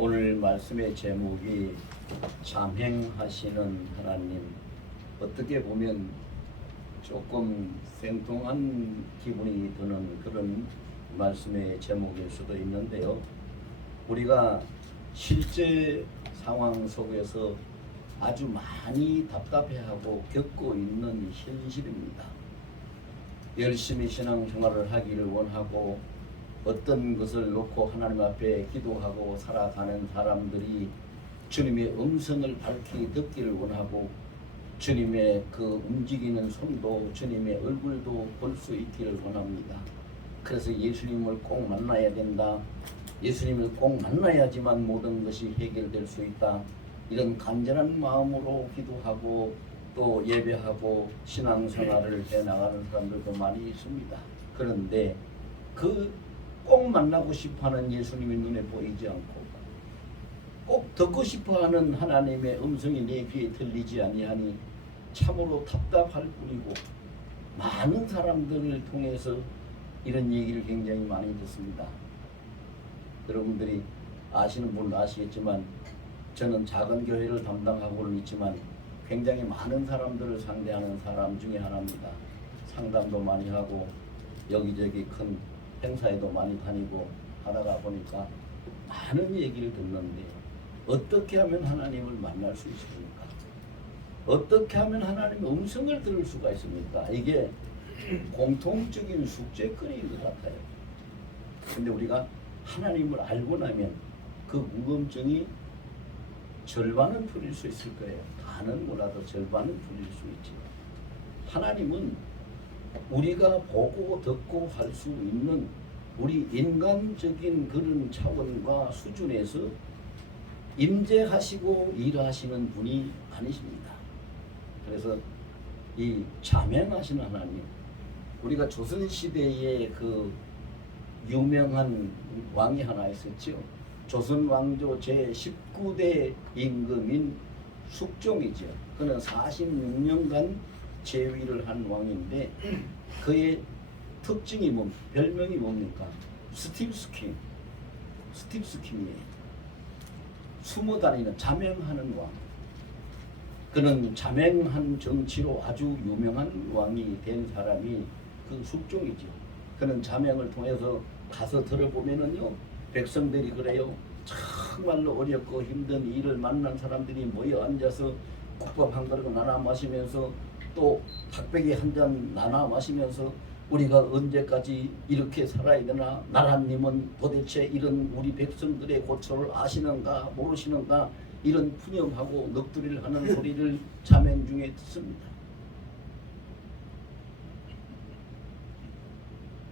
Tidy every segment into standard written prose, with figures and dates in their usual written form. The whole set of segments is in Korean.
오늘 말씀의 제목이 잠행하시는 하나님. 어떻게 보면 조금 생뚱한 기분이 드는 그런 말씀의 제목일 수도 있는데요. 우리가 실제 상황 속에서 아주 많이 답답해하고 겪고 있는 현실입니다. 열심히 신앙생활을 하기를 원하고 어떤 것을 놓고 하나님 앞에 기도하고 살아가는 사람들이 주님의 음성을 밝히 듣기를 원하고 주님의 그 움직이는 손도 주님의 얼굴도 볼 수 있기를 원합니다. 그래서 예수님을 꼭 만나야 된다. 예수님을 꼭 만나야지만 모든 것이 해결될 수 있다. 이런 간절한 마음으로 기도하고 또 예배하고 신앙생활을 해나가는 사람들도 많이 있습니다. 그런데 그 꼭 만나고 싶어하는 예수님이 눈에 보이지 않고 꼭 듣고 싶어하는 하나님의 음성이 내 귀에 들리지 아니하니 참으로 답답할 뿐이고, 많은 사람들을 통해서 이런 얘기를 굉장히 많이 듣습니다. 여러분들이 아시는 분은 아시겠지만 저는 작은 교회를 담당하고는 있지만 굉장히 많은 사람들을 상대하는 사람 중에 하나입니다. 상담도 많이 하고 여기저기 큰 행사에도 많이 다니고 하다가 보니까 많은 얘기를 듣는데, 어떻게 하면 하나님을 만날 수 있습니까? 어떻게 하면 하나님의 음성을 들을 수가 있습니까? 이게 공통적인 숙제거리인 것 같아요. 근데 우리가 하나님을 알고 나면 그 궁금증이 절반은 풀릴 수 있을 거예요. 다는 몰라도 절반은 풀릴 수 있지. 하나님은 우리가 보고 듣고 할 수 있는 우리 인간적인 그런 차원과 수준에서 임재하시고 일하시는 분이 아니십니다. 그래서 이 잠행하시는 하나님, 우리가 조선시대에 그 유명한 왕이 하나 있었죠. 조선왕조 제19대 임금인 숙종이죠. 그는 46년간 재위를 한 왕인데 그의 특징이 별명이 뭡니까? 스티브스킹. 스티브스킹이에요. 숨어 다니는 잠행하는 왕. 그는 잠행한 정치로 아주 유명한 왕이 된 사람이 그 숙종이죠. 그는 잠행을 통해서 가서 들어보면은요, 백성들이 그래요. 정말로 어렵고 힘든 일을 만난 사람들이 모여 앉아서 국밥 한 그릇 나눠 마시면서 또 닭배기 한 잔 나눠 마시면서 우리가 언제까지 이렇게 살아야 되나? 나라님은 도대체 이런 우리 백성들의 고초를 아시는가 모르시는가? 이런 푸념하고 넋두리를 하는 소리를 잠행 중에 듣습니다.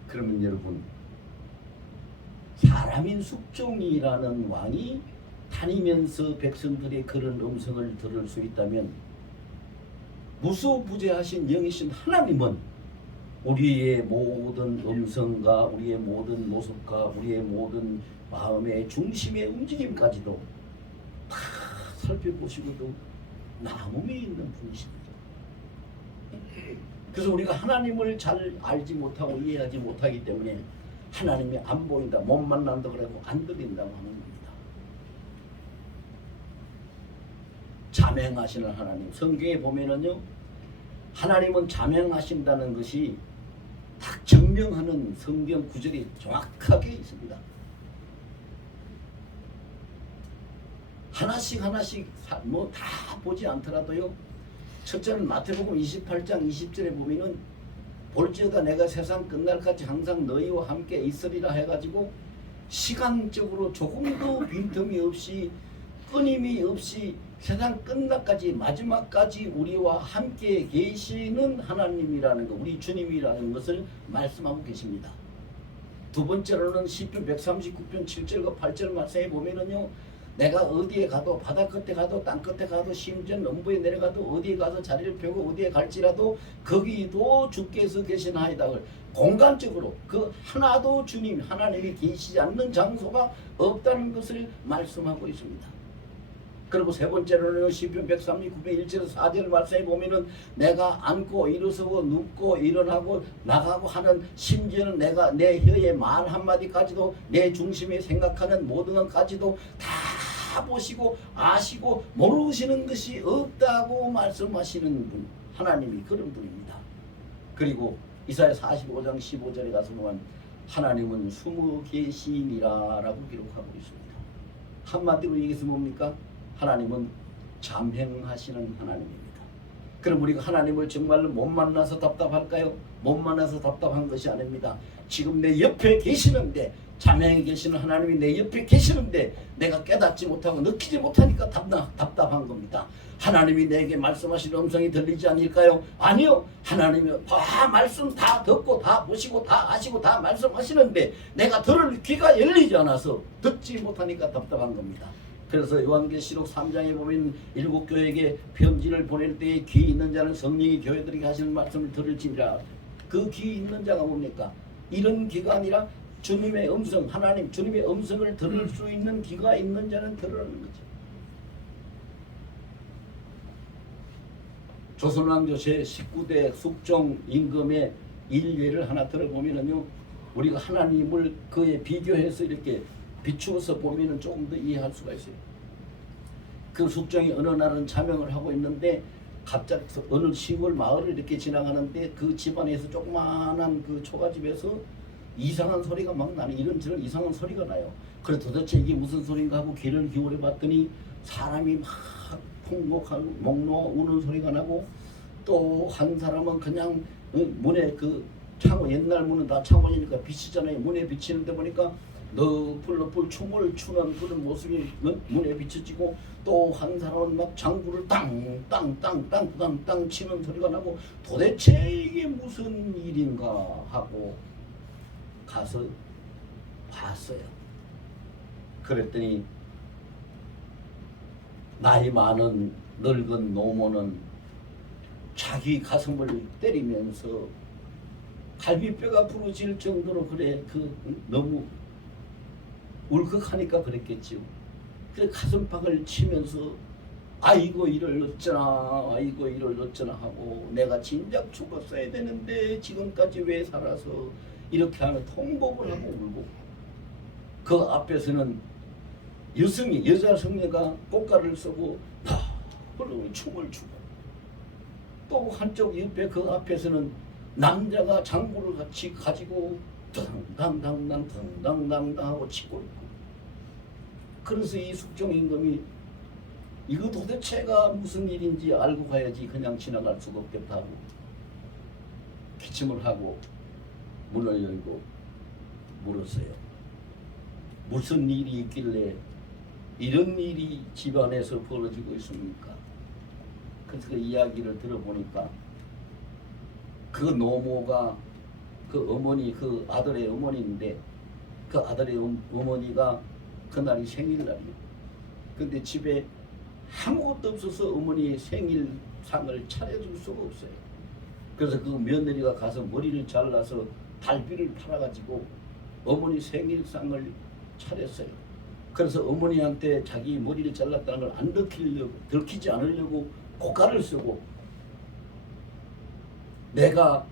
그러면 여러분, 사람인 숙종이라는 왕이 다니면서 백성들의 그런 음성을 들을 수 있다면, 무소부재하신 영이신 하나님은 우리의 모든 음성과 우리의 모든 모습과 우리의 모든 마음의 중심의 움직임까지도 다 살펴보시고도 남음이 있는 분이십니다. 그래서 우리가 하나님을 잘 알지 못하고 이해하지 못하기 때문에 하나님이 안 보인다, 못 만난다 그러고 안 들린다고 하는 겁니다. 잠행하시는 하나님, 성경에 보면은요, 하나님은 잠행하신다는 것이 딱 증명하는 성경 구절이 정확하게 있습니다. 하나씩 뭐 다 보지 않더라도요, 첫째는 마태복음 28장 20절에 보면은 볼지어다 내가 세상 끝날까지 항상 너희와 함께 있으리라 해가지고 시간적으로 조금도 빈틈이 없이 끊임이 없이 세상 끝날까지 마지막까지 우리와 함께 계시는 하나님이라는 것, 우리 주님이라는 것을 말씀하고 계십니다. 두 번째로는 시편 139편 7절과 8절 말씀에 보면은요, 내가 어디에 가도 바다 끝에 가도 땅 끝에 가도 심지어 넘부에 내려가도 어디에 가서 자리를 펴고 어디에 갈지라도 거기도 주께서 계시나이다. 공간적으로 그 하나도 주님 하나님이 계시지 않는 장소가 없다는 것을 말씀하고 있습니다. 그리고 세 번째로는 시편 139편 1절 4절 말씀에 보면은 내가 앉고 일어서고 눕고 일어나고 나가고 하는, 심지어는 내가 내 혀의 말 한마디까지도 내 중심에 생각하는 모든 것까지도 다 다 보시고 아시고 모르시는 것이 없다고 말씀하시는 분, 하나님이 그런 분입니다. 그리고 이사야 45장 15절에 가서 보면 하나님은 숨어 계시니라라고 기록하고 있습니다. 한마디로 얘기해서 뭡니까? 하나님은 잠행하시는 하나님입니다. 그럼 우리가 하나님을 정말로 못 만나서 답답할까요? 못 만나서 답답한 것이 아닙니다. 지금 내 옆에 계시는데, 잠행해 계시는 하나님이 내 옆에 계시는데 내가 깨닫지 못하고 느끼지 못하니까 답답한 겁니다. 하나님이 내게 말씀하시는 음성이 들리지 않을까요? 아니요. 하나님이 다 말씀 다 듣고 다 보시고 다 아시고 다 말씀하시는데 내가 들을 귀가 열리지 않아서 듣지 못하니까 답답한 겁니다. 그래서 요한계시록 3장에 보면 7교회에게 편지를 보낼 때에 귀 있는 자는 성령이 교회들에게 하시는 말씀을 들을지니라. 그 귀 있는 자가 뭡니까? 이런 귀가 아니라 주님의 음성, 하나님 주님의 음성을 들을 수 있는 귀가 있는 자는 들으라는 거죠. 조선왕조 제19대 숙종 임금의 일례를 하나 들어보면은요, 우리가 하나님을 그에 비교해서 이렇게 비추어서 보면은 조금 더 이해할 수가 있어요. 그 숙종이 어느 날은 자명을 하고 있는데 갑자기 어느 시골 마을을 이렇게 지나가는데 그 집안에서 조그마한 그 초가집에서 이상한 소리가 막 나는, 이런저런 이상한 소리가 나요. 그래 도대체 이게 무슨 소린가 하고 귀를 기울여 봤더니 사람이 막 통곡하고 목 놓아 우는 소리가 나고, 또 한 사람은 그냥 문에 그 창호, 옛날 문은 다 창호지니까 비치잖아요. 문에 비치는데 보니까 너풀너풀 춤을 추는 그런 모습이 문에 비춰지고, 또 한 사람은 막 장구를 땅땅땅땅땅땅 치는 소리가 나고, 도대체 이게 무슨 일인가 하고 가서 봤어요. 그랬더니 나이 많은 늙은 노모는 자기 가슴을 때리면서 갈비뼈가 부러질 정도로 그래 너무 울컥하니까 그랬겠지요. 그래 가슴팍을 치면서 아이고 이를 어쩌나 아이고 이를 어쩌나 하고, 내가 진작 죽었어야 되는데 지금까지 왜 살아서 이렇게 하는 통곡을 하고 울고, 그 앞에서는 여자 성녀가 꽃가루를 쓰고 흐르는 춤을 추고, 또 한쪽 옆에 그 앞에서는 남자가 장구를 같이 가지고 당당당 하고 치고 있고. 그래서 이 숙종 임금이 이거 도대체가 무슨 일인지 알고 가야지 그냥 지나갈 수가 없겠다 하고 기침을 하고 문을 열고 물었어요. 무슨 일이 있길래 이런 일이 집안에서 벌어지고 있습니까? 그래서 그 이야기를 들어보니까 그 노모가 그 어머니, 그 아들의 어머니인데, 그 아들의 어머니가 그날이 생일날이에요. 근데 집에 아무것도 없어서 어머니의 생일상을 차려줄 수가 없어요. 그래서 그 며느리가 가서 머리를 잘라서 달비를 팔아가지고 어머니 생일상을 차렸어요. 그래서 어머니한테 자기 머리를 잘랐다는 걸 안 들키지 않으려고 고가를 쓰고, 내가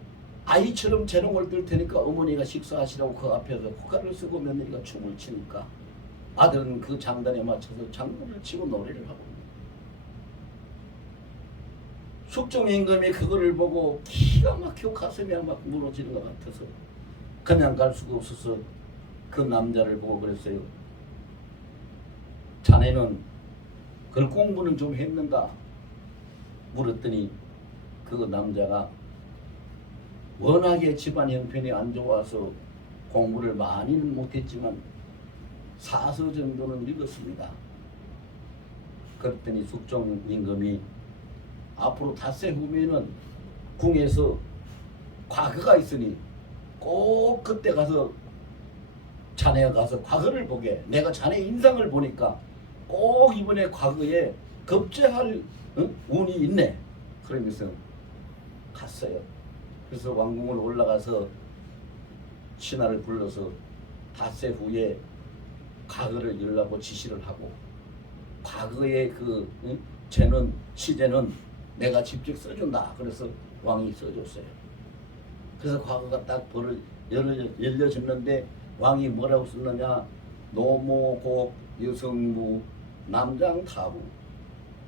아이처럼 재롱을 들 테니까 어머니가 식사하시라고 그 앞에서 고가를 쓰고 며느리가 춤을 추니까 아들은 그 장단에 맞춰서 장구를 치고 노래를 하고, 숙종 임금이 그거를 보고 기가 막혀 가슴이 막 무너지는 것 같아서 그냥 갈 수가 없어서 그 남자를 보고 그랬어요. 자네는 글 공부는 좀 했는가? 물었더니 그 남자가 워낙에 집안 형편이 안 좋아서 공부를 많이는 못했지만 사서 정도는 읽었습니다. 그랬더니 숙종 임금이 앞으로 닷새 후면은 궁에서 과거가 있으니 꼭 그때 가서 자네가 가서 과거를 보게, 내가 자네 인상을 보니까 꼭 이번에 과거에 급제할 운이 있네. 그러면서 갔어요. 그래서 왕궁을 올라가서 신하를 불러서 닷새 후에 과거를 열라고 지시를 하고, 과거의 그 시제는 내가 직접 써준다. 그래서 왕이 써줬어요. 그래서 과거가 딱 열려졌는데 왕이 뭐라고 썼느냐? 노모곡 여성무 남장타부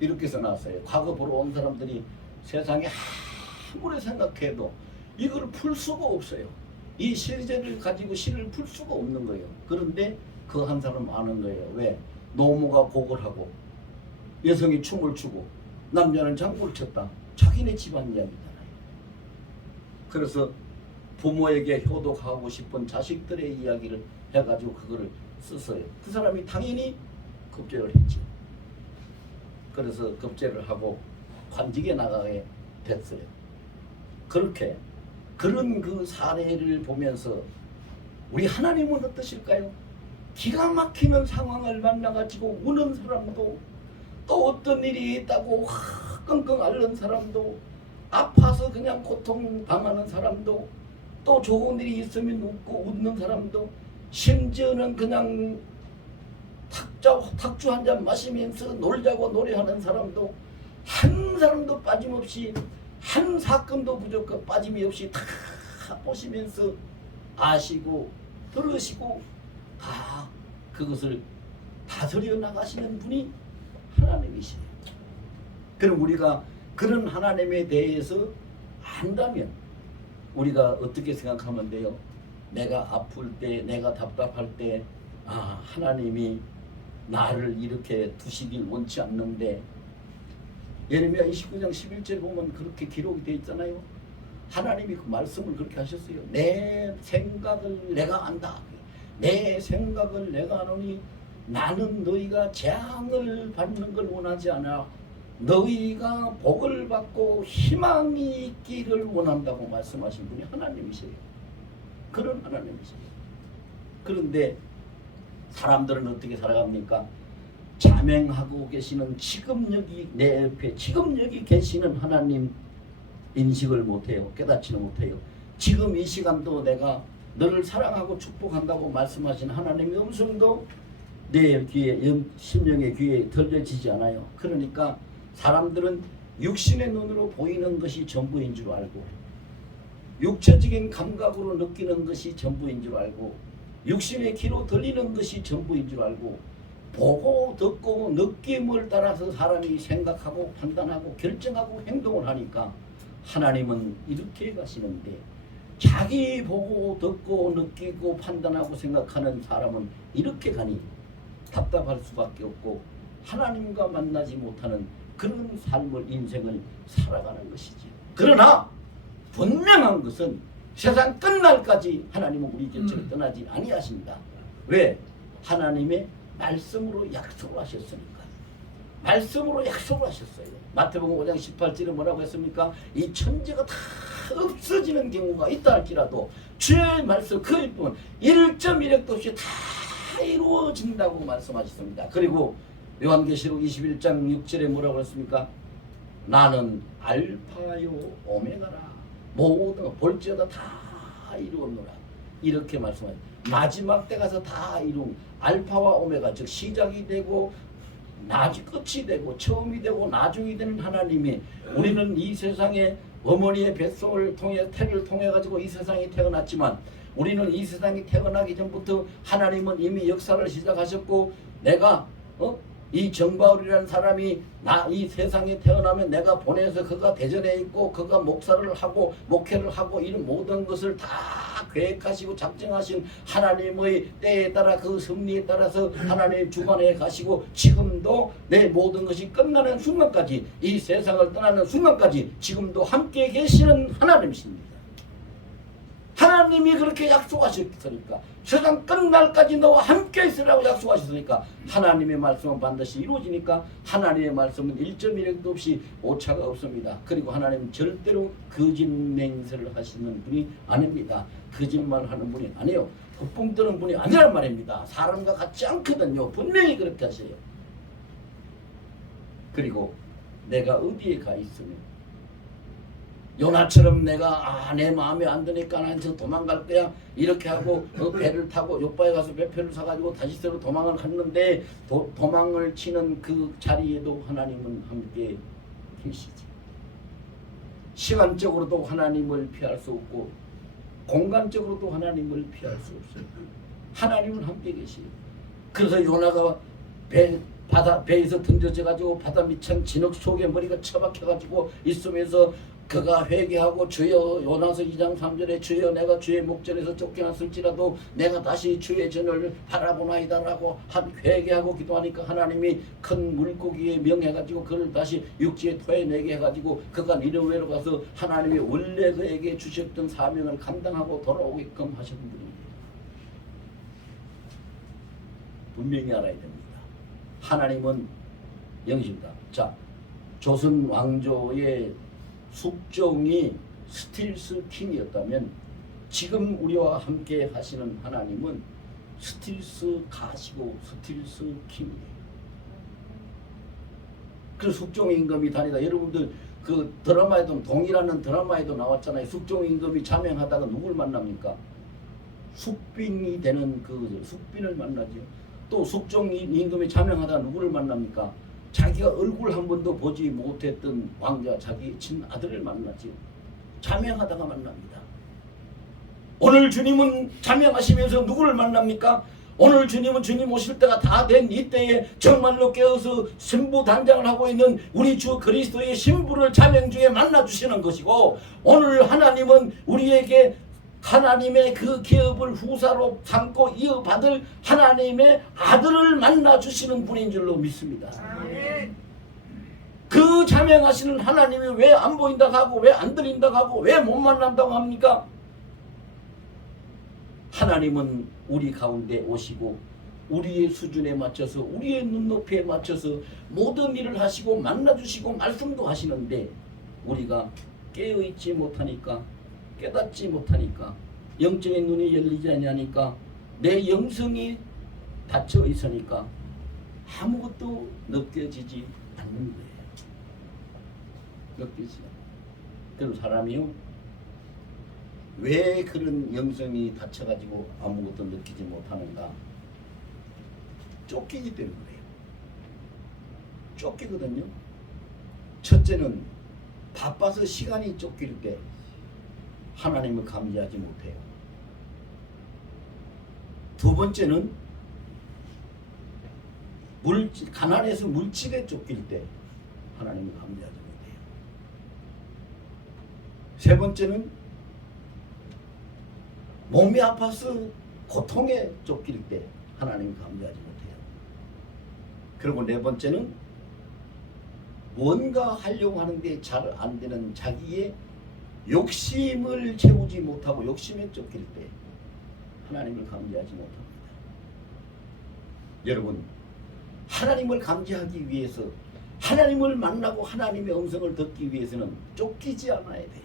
이렇게 써놨어요. 과거 보러 온 사람들이 세상에 아무리 생각해도 이걸 풀 수가 없어요. 이 시제를 가지고 시를 풀 수가 없는 거예요. 그런데 그 한 사람 아는 거예요. 왜? 노모가 곡을 하고 여성이 춤을 추고 남자는 장구를 쳤다. 자기네 집안 이야기잖아요. 그래서 부모에게 효도하고 싶은 자식들의 이야기를 해가지고 그거를 썼어요. 그 사람이 당연히 급제를 했지. 그래서 급제를 하고 관직에 나가게 됐어요. 그렇게 그런 그 사례를 보면서 우리 하나님은 어떠실까요? 기가 막히는 상황을 만나가지고 우는 사람도, 또 어떤 일이 있다고 끙끙 앓는 사람도, 아파서 그냥 고통 당하는 사람도, 또 좋은 일이 있으면 웃고 웃는 사람도, 심지어는 그냥 탁주 한 잔 마시면서 놀자고 노래하는 사람도, 한 사람도 빠짐없이, 한 사건도 무조건 빠짐이 없이 다 보시면서 아시고 들으시고 다 그것을 다스려 나가시는 분이 하나님이시에요. 그럼 우리가 그런 하나님에 대해서 안다면 우리가 어떻게 생각하면 돼요? 내가 아플 때, 내가 답답할 때, 하나님이 나를 이렇게 두시길 원치 않는데, 예레미야 29장 11절 보면 그렇게 기록이 되어 있잖아요. 하나님이 그 말씀을 그렇게 하셨어요. 내 생각을 내가 안다. 내 생각을 내가 아노니 나는 너희가 재앙을 받는 걸 원하지 않아. 너희가 복을 받고 희망이 있기를 원한다고 말씀하신 분이 하나님이세요. 그런 하나님이세요. 그런데 사람들은 어떻게 살아갑니까? 자명하고 계시는 지금 여기 내 옆에 지금 여기 계시는 하나님 인식을 못해요. 깨닫지는 못해요. 지금 이 시간도 내가 너를 사랑하고 축복한다고 말씀하신 하나님의 음성도 내 귀에, 심령의 귀에 들려지지 않아요. 그러니까 사람들은 육신의 눈으로 보이는 것이 전부인 줄 알고, 육체적인 감각으로 느끼는 것이 전부인 줄 알고, 육신의 귀로 들리는 것이 전부인 줄 알고, 보고 듣고 느낌을 따라서 사람이 생각하고 판단하고 결정하고 행동을 하니까 하나님은 이렇게 가시는데, 자기 보고 듣고 느끼고 판단하고 생각하는 사람은 이렇게 가니 답답할 수밖에 없고 하나님과 만나지 못하는 그런 삶을, 인생을 살아가는 것이지. 그러나 분명한 것은 세상 끝날까지 하나님은 우리 곁을 떠나지 아니하십니다. 왜? 하나님의 말씀으로 약속을 하셨으니까. 말씀으로 약속을 하셨어요. 마태복음 5장 18절에 뭐라고 했습니까? 이 천지가 다 없어지는 경우가 있다 할지라도 주의 말씀 그 일뿐 1.1획도 없이 다 이루어진다고 말씀하셨습니다. 그리고 요한계시록 21장 6절에 뭐라고 했습니까? 나는 알파요 오메가라. 모든 볼지어다 다 이루었노라. 이렇게 말씀하셨습니다. 마지막 때 가서 다 이룬 알파와 오메가, 즉 시작이 되고 끝이 되고 처음이 되고 나중이 되는 하나님이, 우리는 이 세상에 어머니의 뱃속을 통해 태를 통해 가지고 이 세상에 태어났지만 우리는 이 세상에 태어나기 전부터 하나님은 이미 역사를 시작하셨고, 내가 이 정바울이라는 사람이 이 세상에 태어나면 내가 보내서 그가 대전에 있고 그가 목사를 하고 목회를 하고 이런 모든 것을 다 계획하시고 작정하신 하나님의 때에 따라 그 섭리에 따라서 하나님의 주관에 가시고 지금도 내 모든 것이 끝나는 순간까지, 이 세상을 떠나는 순간까지 지금도 함께 계시는 하나님이십니다. 하나님이 그렇게 약속하셨으니까, 세상 끝날까지 너와 함께 있으라고 약속하셨으니까 하나님의 말씀은 반드시 이루어지니까 하나님의 말씀은 1.1획도 없이 오차가 없습니다. 그리고 하나님은 절대로 거짓 맹세를 하시는 분이 아닙니다. 거짓말하는 분이 아니에요. 헛봉 뜨는 분이 아니란 말입니다. 사람과 같지 않거든요. 분명히 그렇게 하세요. 그리고 내가 어디에 가 있으면 요나처럼 내가 내 마음에 안 드니까 난 저 도망갈 거야 이렇게 하고 배를 타고 요바에 가서 배표를 사가지고 다시 새로 도망을 갔는데 도망을 치는 그 자리에도 하나님은 함께 계시지. 시간적으로도 하나님을 피할 수 없고 공간적으로도 하나님을 피할 수 없어요. 하나님은 함께 계시요. 그래서 요나가 바다 배에서 던져져 가지고 바다 밑창 진흙 속에 머리가 처박혀 가지고 있으면서 그가 회개하고 주여 요나서 2장 3절에 주여 내가 주의 목전에서 쫓겨났을지라도 내가 다시 주의 전을 바라보나이다라고 회개하고 기도하니까 하나님이 큰 물고기에 명해가지고 그를 다시 육지에 토해내게 해가지고 그가 니느웨로 가서 하나님이 원래 그에게 주셨던 사명을 감당하고 돌아오게끔 하신 분입니다. 분명히 알아야 됩니다. 하나님은 영이십니다. 자, 조선 왕조의 숙종이 스틸스 킹이었다면 지금 우리와 함께 하시는 하나님은 스틸스 가시고 스틸스 킹이에요. 그 숙종 임금이 다니다 여러분들 그 드라마에도 동이라는 드라마에도 나왔잖아요. 숙종 임금이 자명하다가 누굴 만납니까? 숙빈이 되는 그 숙빈을 만나죠. 또 숙종 임금이 자명하다가 누구를 만납니까? 자기가 얼굴 한 번도 보지 못했던 왕자 자기 친아들을 만나지. 자명하다가 만납니다. 오늘 주님은 자명하시면서 누구를 만납니까? 오늘 주님은 주님 오실 때가 다 된 이때에 정말로 깨어서 신부단장을 하고 있는 우리 주 그리스도의 신부를 자명 중에 만나주시는 것이고, 오늘 하나님은 우리에게 하나님의 그 기업을 후사로 삼고 이어받을 하나님의 아들을 만나주시는 분인 줄로 믿습니다. 그 자명하시는 하나님이 왜 안 보인다고 하고 왜 안 들린다고 하고 왜 못 만난다고 합니까? 하나님은 우리 가운데 오시고 우리의 수준에 맞춰서 우리의 눈높이에 맞춰서 모든 일을 하시고 만나주시고 말씀도 하시는데 우리가 깨어있지 못하니까, 깨닫지 못하니까, 영적인 눈이 열리지 않으니까, 내 영성이 닫혀 있으니까 아무것도 느껴지지 않는 거예요. 느껴지지 않아요. 그럼 사람이요, 왜 그런 영성이 닫혀가지고 아무것도 느끼지 못하는가? 쫓기기 때문이에요. 쫓기거든요. 첫째는 바빠서 시간이 쫓길 때 하나님을 감지하지 못해요. 두 번째는 가난해서 물질에 쫓길 때 하나님을 감지하지 못해요. 세 번째는 몸이 아파서 고통에 쫓길 때 하나님을 감지하지 못해요. 그리고 네 번째는 뭔가 하려고 하는데 잘 안 되는 자기의 욕심을 채우지 못하고 욕심에 쫓길 때 하나님을 감지하지 못합니다. 여러분, 하나님을 감지하기 위해서, 하나님을 만나고 하나님의 음성을 듣기 위해서는 쫓기지 않아야 돼요.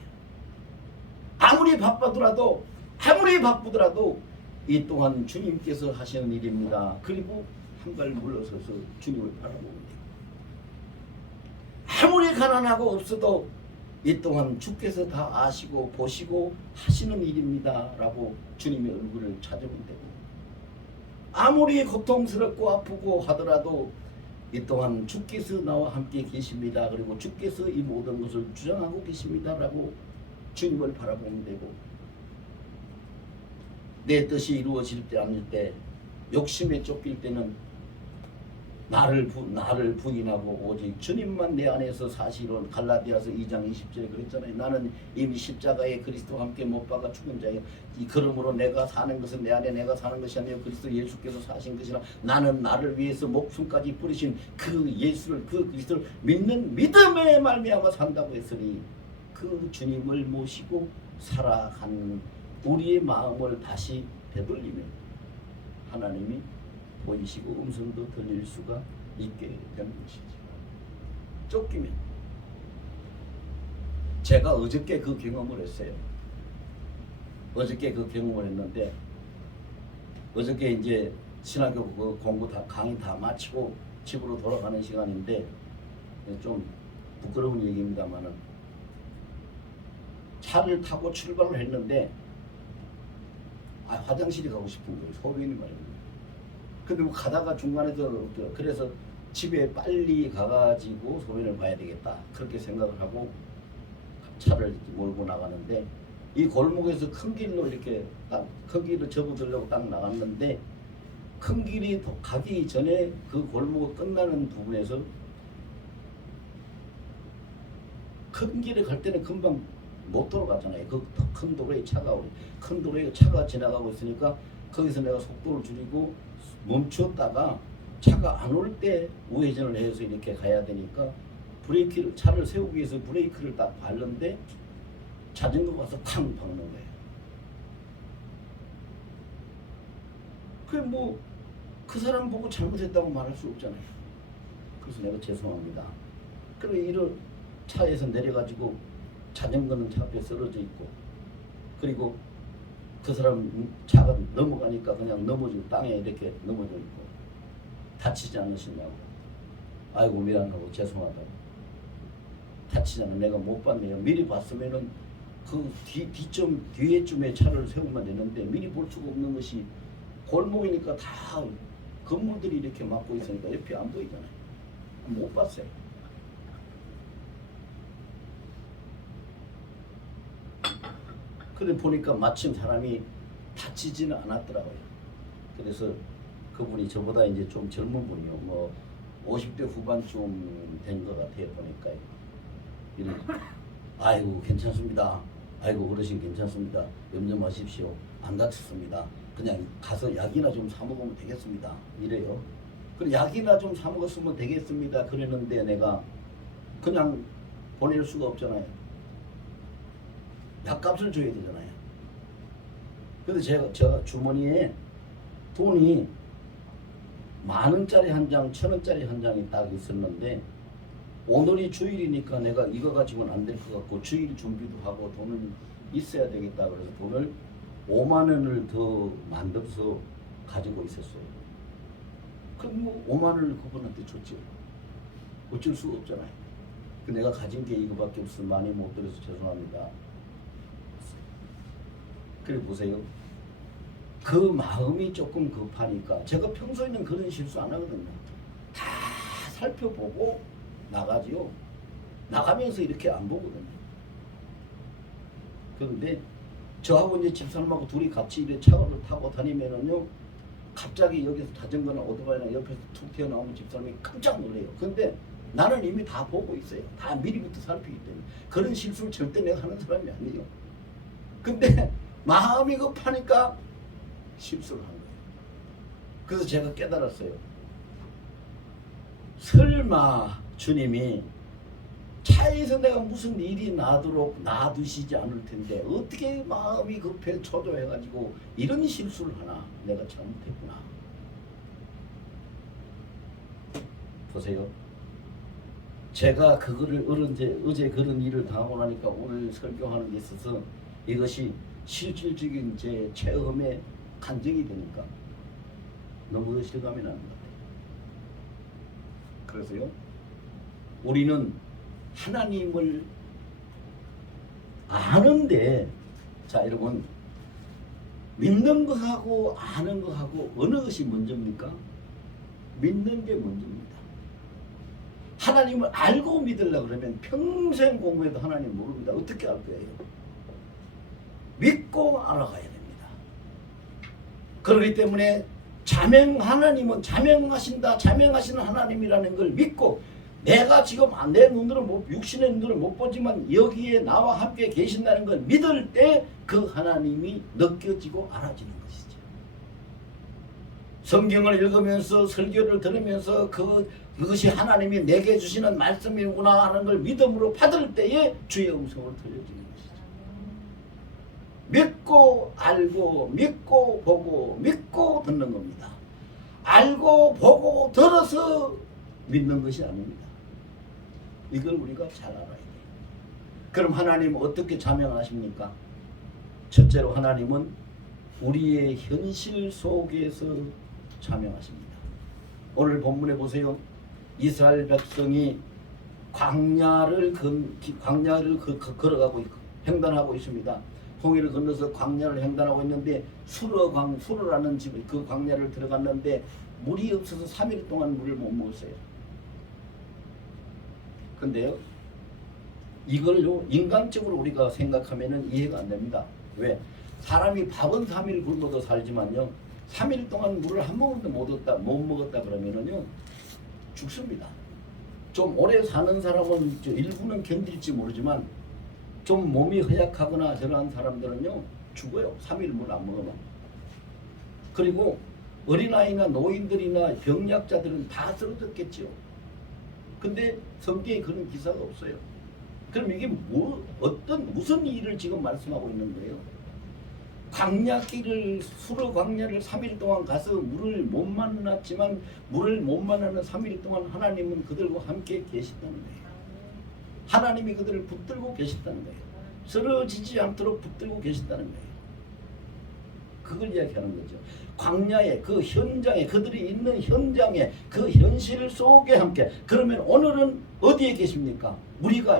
아무리 바쁘더라도 이 또한 주님께서 하시는 일입니다. 그리고 한 발 물러서서 주님을 바라보면 돼요. 아무리 가난하고 없어도 이 또한 주께서 다 아시고 보시고 하시는 일입니다 라고 주님의 얼굴을 찾아보면 되고, 아무리 고통스럽고 아프고 하더라도 이 또한 주께서 나와 함께 계십니다, 그리고 주께서 이 모든 것을 주장하고 계십니다 라고 주님을 바라보면 되고, 내 뜻이 이루어질 때 않을 때, 욕심에 쫓길 때는 나를 부인하고 오직 주님만 내 안에서 사실은 갈라디아서 2장 20절에 그랬잖아요. 나는 이미 십자가에 그리스도와 함께 못 박아 죽은 자예요. 그러므로 내가 사는 것은 내 안에 내가 사는 것이 아니요 그리스도 예수께서 사신 것이라. 나는 나를 위해서 목숨까지 뿌리신 그 예수를, 그 그리스도를 믿는 믿음에 말미암아 산다고 했으니, 그 주님을 모시고 살아가는 우리의 마음을 다시 되돌리면 하나님이 보이시고 음성도 들릴 수가 있게 되는 것이죠. 쫓기면. 제가 어저께 그 경험을 했어요. 어저께 그 경험을 했는데, 어저께 이제 신학교 그 공부 다 강의 다 마치고 집으로 돌아가는 시간인데, 좀 부끄러운 얘기입니다만은 차를 타고 출발을 했는데 화장실에 가고 싶은 거예요. 소변이 말입니다. 근데 뭐 가다가 중간에서 그래서 집에 빨리 가가지고 소변을 봐야 되겠다 그렇게 생각을 하고 차를 몰고 나가는데, 이 골목에서 큰 길로 이렇게 딱 큰 길을 접어들려고 딱 나갔는데 큰 길이 가기 전에 그 골목 끝나는 부분에서 큰 길에 갈 때는 금방 못 돌아가잖아요. 그 큰 도로에 큰 도로에 차가 지나가고 있으니까 거기서 내가 속도를 줄이고 멈췄다가 차가 안 올 때 우회전을 해서 이렇게 가야 되니까 브레이크를 차를 세우기 위해서 브레이크를 딱 밟는데 자전거가 와서 쾅 박는 거예요. 그게 뭐 그 사람 보고 잘못했다고 말할 수 없잖아요. 그래서 내가 죄송합니다. 그리고 이를 차에서 내려가지고 자전거는 차 앞에 쓰러져 있고, 그리고 그 사람 차가 넘어가니까 그냥 넘어지고 땅에 이렇게 넘어져 있고, 다치지 않으시냐고. 아이고 미안하고 죄송하다고. 다치지 않아 내가 못 봤네요. 미리 봤으면은 그 뒤에쯤에 차를 세우면 되는데 미리 볼 수가 없는 것이 골목이니까 다 건물들이 이렇게 막고 있으니까 옆이 안 보이잖아요. 못 봤어요. 그래 보니까 마침 사람이 다치지는 않았더라고요. 그래서 그분이 저보다 이제 좀 젊은 분이요. 뭐 50대 후반쯤 된 것 같아요. 보니까 이런 아이고 괜찮습니다. 아이고 어르신 괜찮습니다. 염려 마십시오. 안 다쳤습니다. 그냥 가서 약이나 좀 사 먹으면 되겠습니다. 이래요. 그래 약이나 좀 사 먹었으면 되겠습니다. 그랬는데 내가 그냥 보낼 수가 없잖아요. 약값을 줘야 되잖아요. 그래서 제가 주머니에 돈이 10,000원짜리 한 장, 1,000원짜리 한 장이 딱 있었는데 오늘이 주일이니까 내가 이거 가지고는 안 될 것 같고 주일 준비도 하고 돈은 있어야 되겠다 그래서 돈을 5만 원을 더 만들어서 가지고 있었어요. 그럼 뭐 5만 원을 그분한테 줬죠. 어쩔 수가 없잖아요. 내가 가진 게 이거밖에 없어 많이 못 드려서 죄송합니다. 그래 보세요. 그 마음이 조금 급하니까 제가 평소에는 그런 실수 안 하거든요. 다 살펴보고 나가지요. 나가면서 이렇게 안 보거든요. 그런데 저하고 이제 집사람하고 둘이 같이 이렇게 차를 타고 다니면은요, 갑자기 여기서 자전거나 오토바이나 옆에서 툭 튀어나오면 집사람이 깜짝 놀래요. 근데 나는 이미 다 보고 있어요. 다 미리부터 살피기 때문에. 그런 실수를 절대 내가 하는 사람이 아니에요. 근데 마음이 급하니까 실수를 한 거예요. 그래서 제가 깨달았어요. 설마 주님이 차에서 내가 무슨 일이 나도록 놔두시지 않을 텐데 어떻게 마음이 급해 초조해가지고 이런 실수를 하나. 내가 잘못했구나. 보세요. 제가 그거를 어제 그런 일을 당하고 나니까 오늘 설교하는 데 있어서 이것이 실질적인 제 체험의 간증이 되니까 너무 실감이 나는 것 같아요. 그래서요, 우리는 하나님을 아는데, 자 여러분, 믿는 것하고 아는 것하고 어느 것이 먼저입니까? 믿는 게 먼저입니다. 하나님을 알고 믿으려고 그러면 평생 공부해도 하나님 모릅니다. 어떻게 알 거예요? 믿고 알아가야 됩니다. 그렇기 때문에 하나님은 자명하신다, 자명하시는 하나님이라는 걸 믿고, 내가 지금 내 눈으로 육신의 눈으로 못 보지만 여기에 나와 함께 계신다는 걸 믿을 때 그 하나님이 느껴지고 알아지는 것이죠. 성경을 읽으면서 설교를 들으면서 그것이 하나님이 내게 주시는 말씀이구나 하는 걸 믿음으로 받을 때에 주의 음성을 들려주는 것이죠. 믿고 알고 믿고 보고 믿고 듣는 겁니다. 알고 보고 들어서 믿는 것이 아닙니다. 이걸 우리가 잘 알아야 돼요. 그럼 하나님은 어떻게 자명하십니까? 첫째로 하나님은 우리의 현실 속에서 자명하십니다. 오늘 본문에 보세요. 이스라엘 백성이 광야를 걸어가고 횡단하고 있습니다. 홍해를 건너서 광야를 횡단하고 있는데 수르라는 집, 그 광야를 들어갔는데 물이 없어서 3일 동안 물을 못 먹었어요. 근데요, 이걸요 인간적으로 우리가 생각하면은 이해가 안 됩니다. 왜? 사람이 밥은 3일 굶어도 살지만요, 3일 동안 물을 한 모금도 못 먹었다 그러면은요 죽습니다. 좀 오래 사는 사람은 일부는 견딜지 모르지만 좀 몸이 허약하거나 저런 사람들은요 죽어요. 3일 물 안 먹으면. 그리고 어린아이나 노인들이나 병약자들은 다 쓰러졌겠죠. 근데 성경에 그런 기사가 없어요. 그럼 이게 무슨 일을 지금 말씀하고 있는 거예요? 광야길을 수르 광야를 3일 동안 가서 물을 못 만났지만 물을 못 만나는 3일 동안 하나님은 그들과 함께 계시다는 거예요. 하나님이 그들을 붙들고 계시다는 거예요. 쓰러지지 않도록 붙들고 계신다는 거예요. 그걸 이야기하는 거죠. 광야의 그 현장에 그들이 있는 현장에 그 현실 속에 함께. 그러면 오늘은 어디에 계십니까? 우리가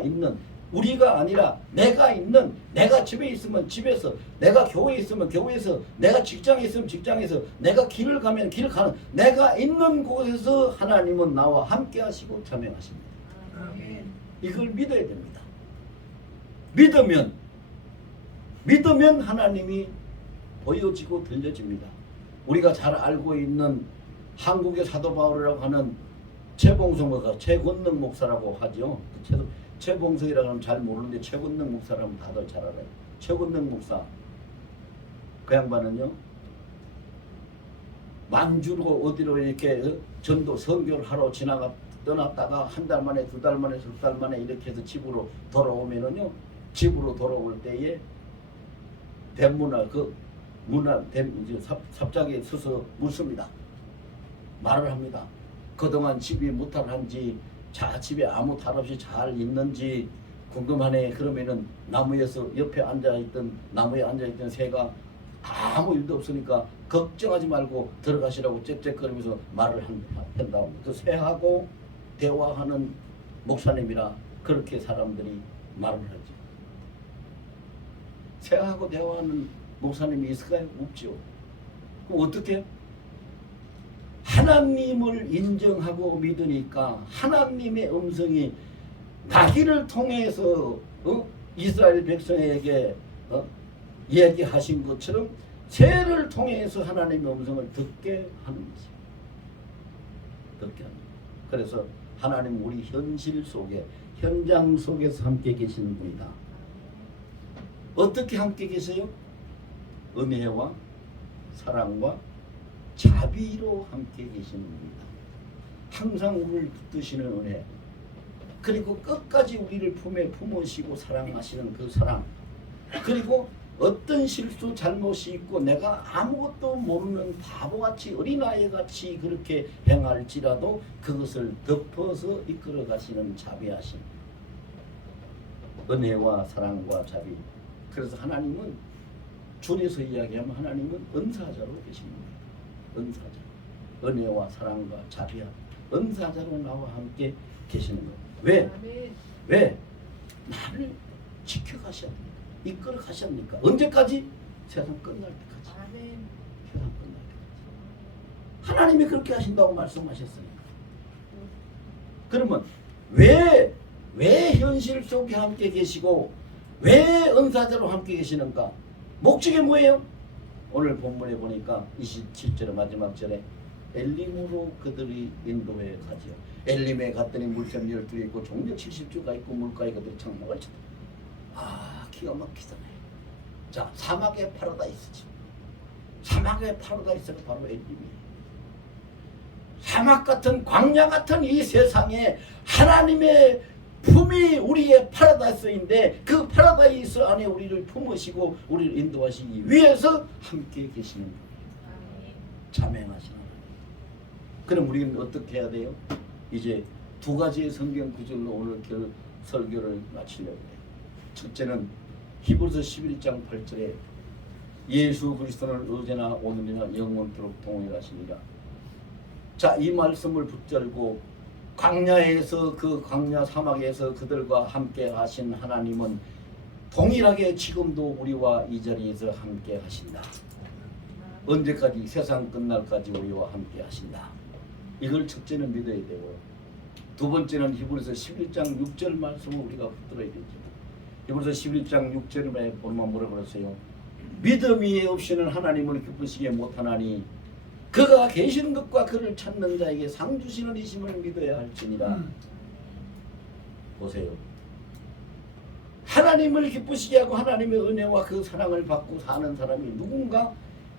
아니라 내가 집에 있으면 집에서, 내가 교회에 있으면 교회에서, 내가 직장에 있으면 직장에서, 내가 길을 가면 길 가는, 내가 있는 곳에서 하나님은 나와 함께 하시고 자명하십니다. 이걸 믿어야 됩니다. 믿으면 하나님이 보여지고 들려집니다. 우리가 잘 알고 있는 한국의 사도 바울이라고 하는 최봉석 목사, 최권능 목사라고 하죠. 최봉석이라고 하면 잘 모르는데 최권능 목사라면 다들 잘 알아요. 최권능 목사, 그 양반은요 만주로 어디로 이렇게 전도 선교를 하러 떠났다가 한 달 만에, 두 달 만에, 석 달 만에 이렇게 해서 집으로 돌아오면은요, 집으로 돌아올 때에 삽작에 서서 묻습니다. 말을 합니다. 그동안 집이 무탈한지, 집에 아무 탈 없이 잘 있는지 궁금하네. 그러면은 옆에 나무에 앉아있던 새가 아무 일도 없으니까 걱정하지 말고 들어가시라고 짹짹거리면서 말을 한다. 그 새하고 대화하는 목사님이라 그렇게 사람들이 말을 하죠. 새하고 대화하는 목사님이 있을까요? 없죠. 그럼 어떻게? 하나님을 인정하고 믿으니까 하나님의 음성이 나귀를 통해서 이스라엘 백성에게 이야기하신 것처럼 새를 통해서 하나님의 음성을 듣게 하는 것입니다. 듣게 하는 거예요. 그래서 하나님 우리 현장 속에서 함께 계시는 분이다. 어떻게 함께 계세요? 은혜와 사랑과 자비로 함께 계시는 분이다. 항상 우리를 붙드시는 은혜, 그리고 끝까지 우리를 품에 품으시고 사랑하시는 그 사랑, 그리고 어떤 실수 잘못이 있고 내가 아무것도 모르는 바보같이 어린아이같이 그렇게 행할지라도 그것을 덮어서 이끌어 가시는 자비하심, 은혜와 사랑과 자비. 그래서 하나님은 줄여서 이야기하면 하나님은 은사자로 계십니다. 은사자, 은혜와 사랑과 자비와 은사자로 나와 함께 계시는 거예요. 왜? 나를 지켜가셔야 됩니다. 이끌어 가셨니까. 언제까지? 세상 끝날 때까지. 세상 끝날 때까지. 하나님이 그렇게 하신다고 말씀하셨으니까. 그러면 왜 현실 속에 함께 계시고 왜 은사자로 함께 계시는가? 목적이 뭐예요? 오늘 본문에 보니까 27절의 마지막 절에 엘림으로 그들이 인도에 가지요. 엘림에 갔더니 물샘 12개 있고 종려 70주가 있고 물가에 그들 창문을 쳤다. 기가 막히잖아요. 자, 사막의 파라다이스지. 사막의 파라다이스가 바로 엘림이에요. 사막 같은, 광야 같은 이 세상에 하나님의 품이 우리의 파라다이스인데 그 파라다이스 안에 우리를 품으시고 우리를 인도하시기 위해서 함께 계시는 분이에요. 자명하시는 분이에요. 그럼 우리는 어떻게 해야 돼요? 이제 두 가지의 성경 구절로 오늘 설교를 마치려고 해요. 첫째는 히브리서 11장 8절에 예수 그리스도는 어제나 오늘이나 영원토록 동일하시니라. 자, 이 말씀을 붙들고 광야에서, 그 광야 사막에서 그들과 함께 하신 하나님은 동일하게 지금도 우리와 이 자리에서 함께 하신다. 언제까지? 세상 끝날까지 우리와 함께 하신다. 이걸 첫째는 믿어야 되고, 두 번째는 히브리서 11장 6절 말씀을 우리가 붙들어야 되죠. 히브리서 11장 6절에 보면 뭐라고 그랬어요? 믿음이 없이는 하나님을 기쁘시게 못하나니 그가 계신 것과 그를 찾는 자에게 상 주시는 이심을 믿어야 할지니라. 보세요. 하나님을 기쁘시게 하고 하나님의 은혜와 그 사랑을 받고 사는 사람이 누군가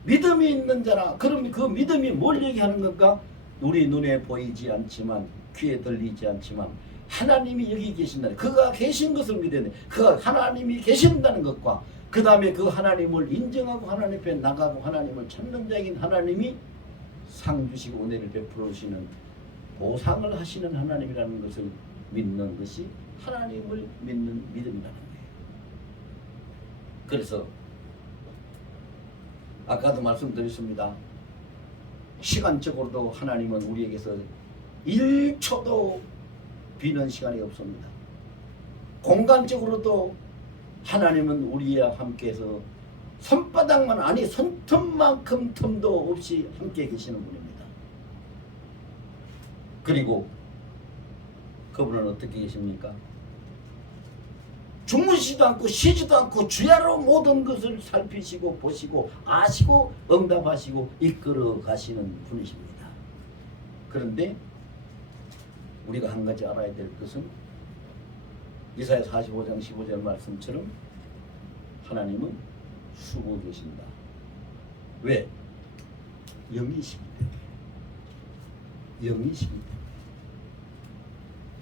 믿음이 있는 자라. 그럼 그 믿음이 뭘 얘기하는 건가? 우리 눈에 보이지 않지만 귀에 들리지 않지만 하나님이 여기 계신다. 그가 계신 것을 믿어야 돼. 그가 하나님이 계신다는 것과 그 다음에 그 하나님을 인정하고 하나님 앞에 나가고 하나님을 찾는 자인 하나님이 상 주시고 은혜를 베풀어 주시는 보상을 하시는 하나님이라는 것을 믿는 것이 하나님을 믿는 믿음이라는 거예요. 그래서 아까도 말씀드렸습니다. 시간적으로도 하나님은 우리에게서 1초도 비는 시간이 없습니다. 공간적으로도 하나님은 우리와 함께해서 손바닥만 아니 손틈만큼 틈도 없이 함께 계시는 분입니다. 그리고 그분은 어떻게 계십니까? 주무시지도 않고 쉬지도 않고 주야로 모든 것을 살피시고 보시고 아시고 응답하시고 이끌어 가시는 분이십니다. 그런데 우리가 한 가지 알아야 될 것은 이사야 45장 15절 말씀처럼 하나님은 숨어 계신다. 왜? 영이시기 때문에. 영이시기 때문에.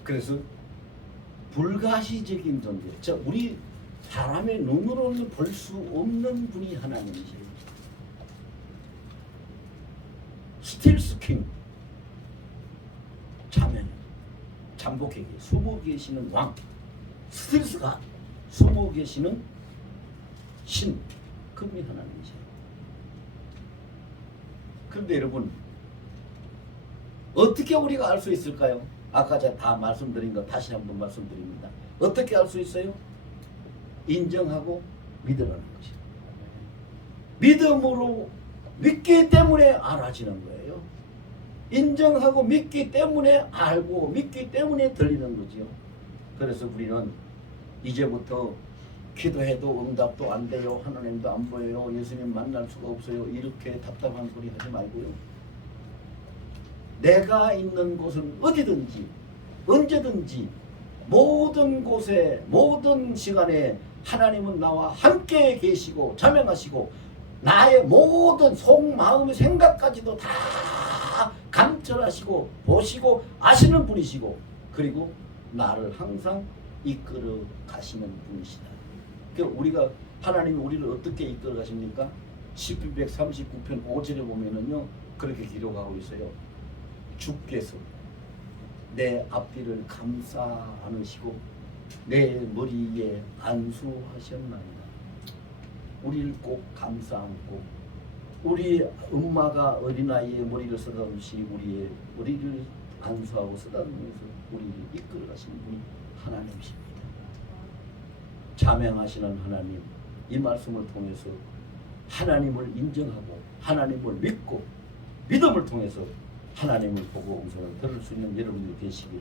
그래서 불가시적인 존재. 우리 사람의 눈으로는 볼 수 없는 분이 하나님이세요. 스틸스 킹. 자면 잠복에게 숨어 계시는 왕. 스틸스가 숨어 계시는 신. 그분이 하나님이세요. 그런데 여러분 어떻게 우리가 알 수 있을까요? 아까 제가 다 말씀드린 거 다시 한번 말씀드립니다. 어떻게 알 수 있어요? 인정하고 믿으라는 것이죠. 믿음으로 믿기 때문에 알아지는 거예요. 인정하고 믿기 때문에 알고 믿기 때문에 들리는 거죠. 그래서 우리는 이제부터 기도해도 응답도 안 돼요. 하나님도 안 보여요. 예수님 만날 수가 없어요. 이렇게 답답한 소리 하지 말고요. 내가 있는 곳은 어디든지 언제든지 모든 곳에 모든 시간에 하나님은 나와 함께 계시고 자명하시고 나의 모든 속마음의 생각까지도 다 감찰하시고 보시고 아시는 분이시고 그리고 나를 항상 이끌어 가시는 분이시다. 우리가 하나님이 우리를 어떻게 이끌어 가십니까? 시편 139편 5절에 보면은요 그렇게 기록하고 있어요. 주께서 내 앞뒤를 감싸 안으시고 내 머리에 안수하셨나이다. 우리를 꼭 감싸 안고 우리 엄마가 어린아이의 머리를 쓰다듬듯이 우리의 머리를 안수하고 쓰다듬으면서 우리를 이끌어 가시는 분이 하나님이십니다. 자명하시는 하나님, 이 말씀을 통해서 하나님을 인정하고 하나님을 믿고 믿음을 통해서 하나님을 보고 음성을 들을 수 있는 여러분들이 되시길